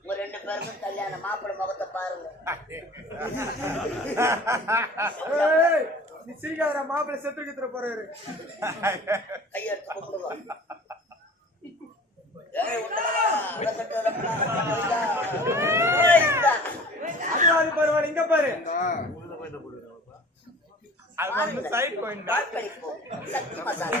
உங்க ரெண்டு பேருக்கும் கல்யாணம் மாப்பிள்ளை முகத்தை பாருங்க. ஏய், நீ சிரிக்காதடா மாப்பிள்ளை போறாரு கையெடுத்து கும்பிடுவோம் பரவாயில்ல இங்க பாரு. சக்தி மசாலா.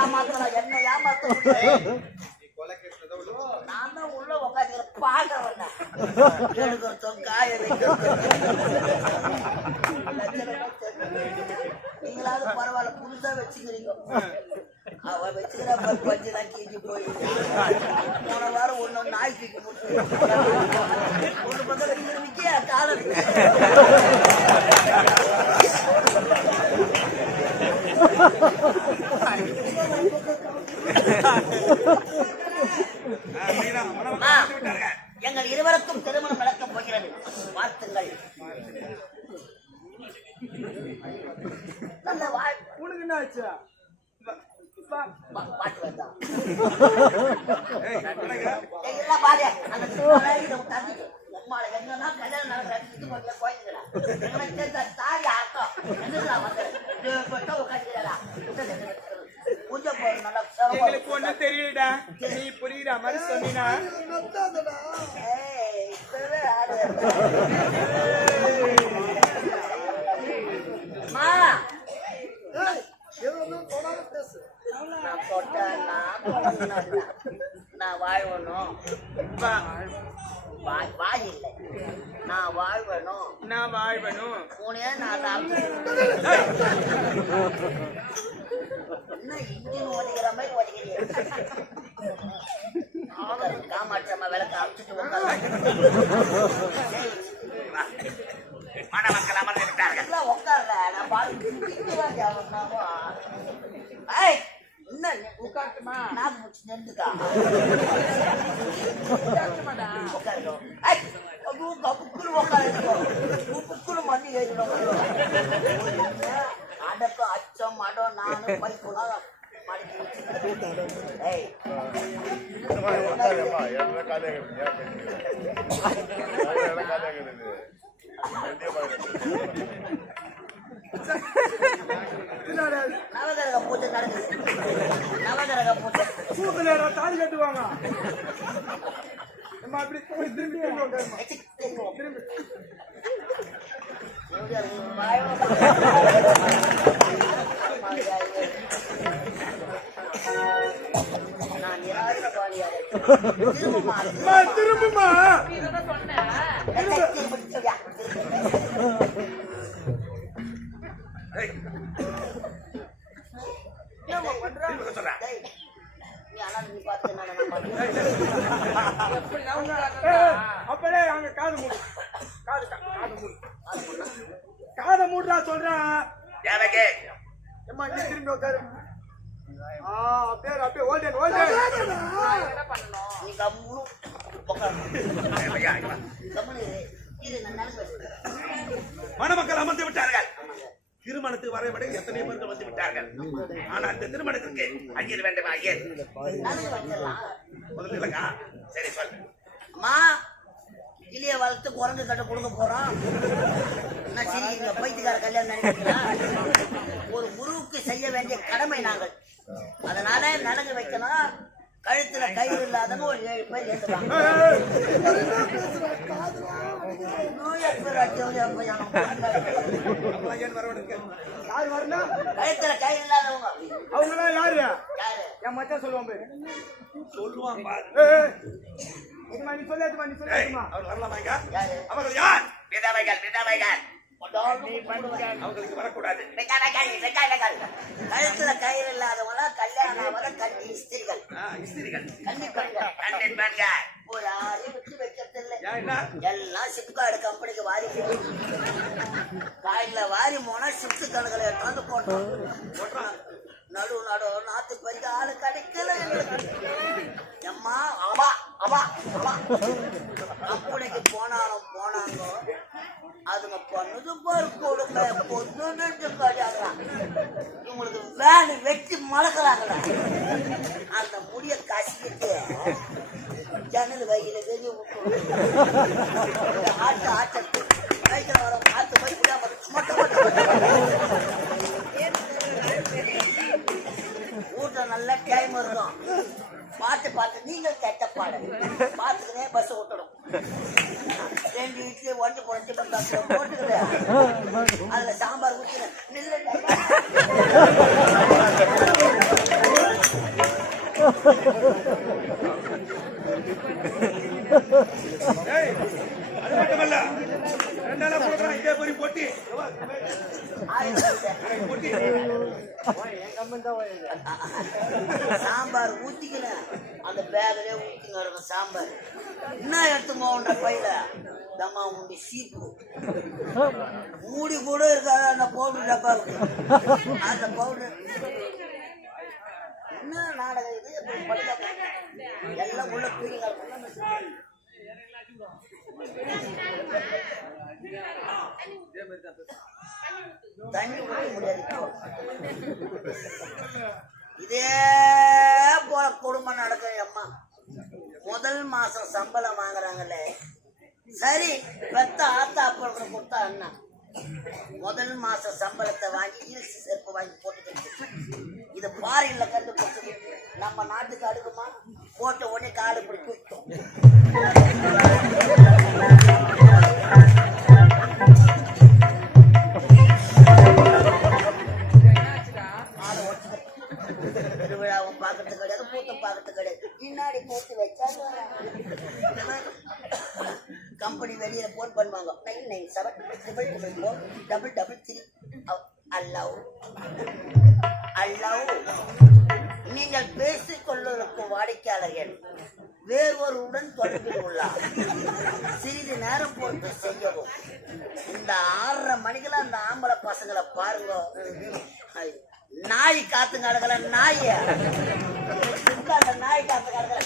ஏமாத்தலாம், என்னை? ஏமாத்த. நான் தான் உள்ள உட்காந்து வைக்கிறதும் லட்சணமா தெரியுது. நீங்களாவது பரவாயில்ல புதுசா வச்சுக்கிறீங்க. அவ வச்சுக்கிற பஞ்சு தான் கீஞ்சி போய். போன வாரம் ஒண்ணு நாய் தூக்கி போட்டு ஒண்ணு பக்கத்துல இருந்துக்கே காலம் எங்கள் இருவருக்கும் திருமணம் நடக்கப் போகிறது. வாழ்த்துங்கள். நல்ல வாழ் உனக்கு என்ன ஆச்சு? எங்களுக்கு ஒண்ணும் தெரியலடா. நீ புரியுற மாதிரி சொன்னீனா. மணமக்கள் அமர்ந்து விட்டார்கள் உட்கார்ல நான் பாட்டு ஏய் என்ன உட்காட்டுமா நான் மண்ணி ஏறிடும். அடக்கம் அச்சம் மடம் நானும் பைப்புலாம் மடக்கி பூஜை நடக்குது நவகிரக பூஜை சூத்துல தாலி கட்டுவாங்க நம்ம அப்படி போய் திரும்பி திரும்பி. ஏய், அப்பலே அங்க காது மூடு காது காது மூடு காதை மூடுறா சொல்றேன் எனக்கு திரும்பி உட்காரு. அப்படியே அப்படியே ஓல்டன் ஓல்டன் நீ. ஐயா, இங்க வா. கம்முனு. மணமக்கள் அமர்ந்து விட்டார்கள். திருமணத்துக்கு வரைபடி எத்தனை பேர்கள் வந்து விட்டார்கள்? ஆனால் இந்த திருமணத்திற்கு ஐயர் வேண்டுமா ஐயர் இல்லைங்க சரி சொல். அம்மா கிளிய வளர்த்து குரங்கு கட்ட கொடுக்க போறோம் என்ன சிரிக்கிறீங்க? பைத்தியக்கார கல்யாணம் நினைக்கிறீங்களா ஒரு குருவுக்கு செய்ய வேண்டிய கடமை நாங்கள். அதனால நலங்கு வைக்கணும். கழுத்துல கயிறு இல்லாதவங்க ஒரு ஏழு பேர் கழுத்துல கயிறு இல்லாதவங்க. அவங்களாம் யாரு? யாரு? என் மச்சான் சொல்லுவான் பாரு. சொல்லுவான் நீ சொல்லாதுமா நீ ஏய், சொல்லாதுமா அவர் வரலாமாங்க யாரு? அவர்கள் யார்? விதவைகள் விதவைகள். அவங்களுக்கு வரக்கூடாது. கழுத்துல கயிறு இல்லாதவங்க கல்யாணம் ஆகாத இஸ்திரிகள். கண்ணி பெண்கள் ஒரு யாரையும் விட்டு வைக்கிறது இல்லை ஏன் என்ன? எல்லாம் சிப்கார்டு கம்பெனிக்கு வாரி காயில வாரி போனா ஷிப்ட் கணக்கில் எடுத்து போட்டோம். நடு நடு நாத்து பறிக்க ஆளு கிடைக்கல. எங்களுக்கு. எம்மா அவா அவா அவா. கம்பெனிக்கு அதுங்க பண்ணுது பாரு கொடுமை பொண்ணு இவங்களுக்கு வேலை வெட்டி மலக்கிறாங்களா அந்த முடிய கசிக்கிட்டு ஜன்னல் வகையில வெளியே விட்டு ஆட்டு ஆட்டு. வயிற்றுல வர ஆட்டு போய் முடியாம வீட்டுல நல்ல டைம் இருக்கும். பார்த்து பார்த்து நீங்கள் கெட்ட பாடு பார்த்துக்கினே பஸ் விட்டுடும் ரெண்டு இட்லி ஒன்று குழந்தை போட்டுக்கிறேன் அதுல சாம்பார் நில்லு அது மட்டுமல்ல. ரெண்டு நாளா இதே மாதிரி போட்டி. போட்டி சாம்பார் ஊத்திக்கல. அந்த பேக்லயே ஊத்திங்க இருக்கும் சாம்பார். என்ன எடுத்துங்கோன்ற பையில. தம்மா உண்டி சீப்பு. மூடி கூட இருக்காது அந்த பவுடர் டப்பா இருக்கு அந்த பவுடர் என்ன நாடகம் இது? எல்லாம் உள்ள தூக்கிங்க தண்ணி குடிக்க முடியாது. இதே போல குடும்பம் நடக்கும் அம்மா. முதல் மாசம் சம்பளம் வாங்குறாங்களே. சரி பெத்த ஆத்தா அப்பா கொடுத்தா அண்ணா முதல் மாச சம்பளத்தை வாங்கி ஹீல்ஸ் செருப்பு வாங்கி போட்டுக்கிட்டு இது ஃபாரின்ல கண்டு நம்ம நாட்டுக்கு அடுக்குமா? போட்ட உடனே காலு இப்படி குத்தோம் திருவிழாவும் பார்க்கறது கிடையாது கூட்டம் பார்க்கறது கிடையாது. பின்னாடி போட்டு வச்சா கம்பெனி வெளியில போன் பண்ணுவாங்க. Nine nine seven triple triple four double double three அல்லவ் அல்லவ் நீங்கள் பேசிக் கொள்வதற்கும் வாடிக்கையாளர்கள் வேறொருவுடன் தொடர்பில் உள்ளார். சிறிது நேரம் போட்டு செய்யவும். இந்த ஆறரை மணிக்கெல்லாம் அந்த ஆம்பளை பசங்களை பாருங்க. நாய் காத்து கிடக்கல நாய. நாய் காத்து கிடக்கல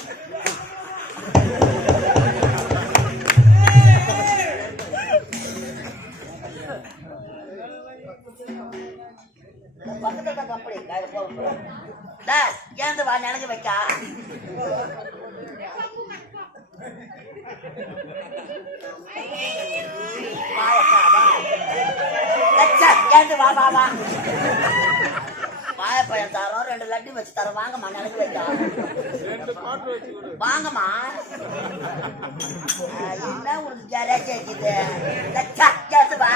பக்கத்துல கம்பெனி ஏந்து வா நினைஞ்சு வைக்கா. ஏந்து வா வா வா. வாழைப்பழம் தரோம் ரெண்டு லட்டு வச்சு தரோம். வாங்கம்மா நினைஞ்சு வைக்கா. வாங்கம்மா. என்ன உனக்கு கேட்குது லட்சா கேட்டு வா.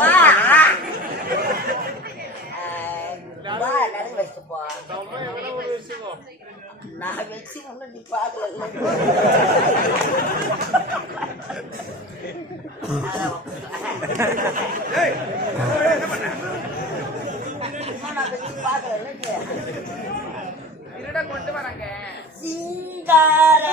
வா. வா நடந்து வச்சுட்டு போ நான் வச்சு ஒன்றும் நீ பார்க்கல பார்க்கல கொண்டு வராங்க? சிங்கார